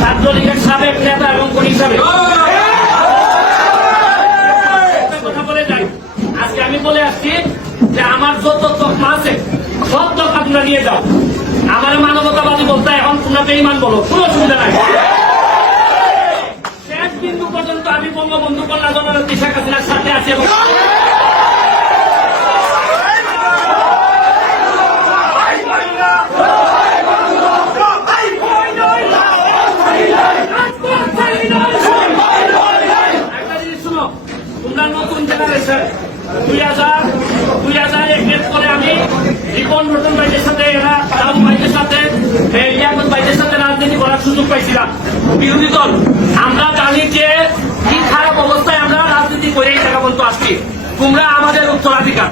ছাত্রলীগের সাবেক নেতা এবং কর্মী হিসাবে কথা বলে যাই। আজকে আমি বলে আসছি যে আমার যত তকমা আছে সব তকমা তোমরা নিয়ে যাও। আমার মানবতাবাদী বলতে এখন তোমরা বেঈমান বলো, কোনো অসুবিধা নাই। শেষ বিন্দু পর্যন্ত আমি বঙ্গবন্ধু কন্যা জননেত্রী শেখ হাসিনার সাথে আছি এবং তোমরা নতুন জেনারেশন 2001 পরে আমি রিপন রতন ভাইদের সাথে রাম ভাইদের সাথে ইয়াকুব ভাইদের সাথে রাজনীতি করার সুযোগ পাইছিলাম। বিরোধী দল আমরা জানি যে কি খারাপ অবস্থায় আমরা রাজনীতি করে এই জায়গা পর্যন্ত আসছি। তোমরা আমাদের উত্তরাধিকার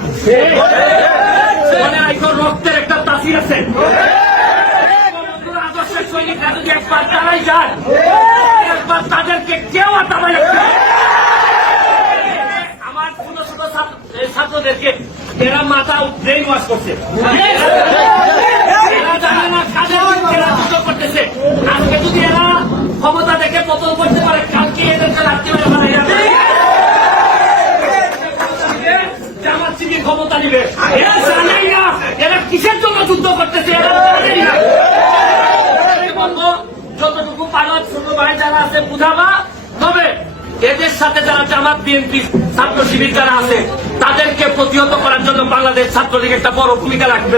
মানে এখন রক্তের একটা তাসির আছে। আদর্শের সৈনিকরা যদি একবার তারাই যায়, একবার তাদেরকে কেউ আর তারাই ছাত্রদেরকে এরা মাথা ব্রেন ওয়াশ করছে, এরা জানে না কাদের এরা যুদ্ধ করতেছে। আজকে যদি এরা ক্ষমতা দেখে পতন করতে পারে, কালকে এদেরকে রাখতে পারে জামাত শিবির ক্ষমতা নিবে। এরা জানেই না এরা কিসের জন্য যুদ্ধ করতেছে, এরা জানেই না। বলবো যতটুকু পারো ছোট ভাই যারা আছে বুঝাবা, তবে এদের সাথে যারা জামাত বিএনপি ছাত্র শিবির যারা আছে তাদেরকে প্রতিহত করার জন্য বাংলাদেশ ছাত্রলীগ একটা বড় ভূমিকা রাখবে।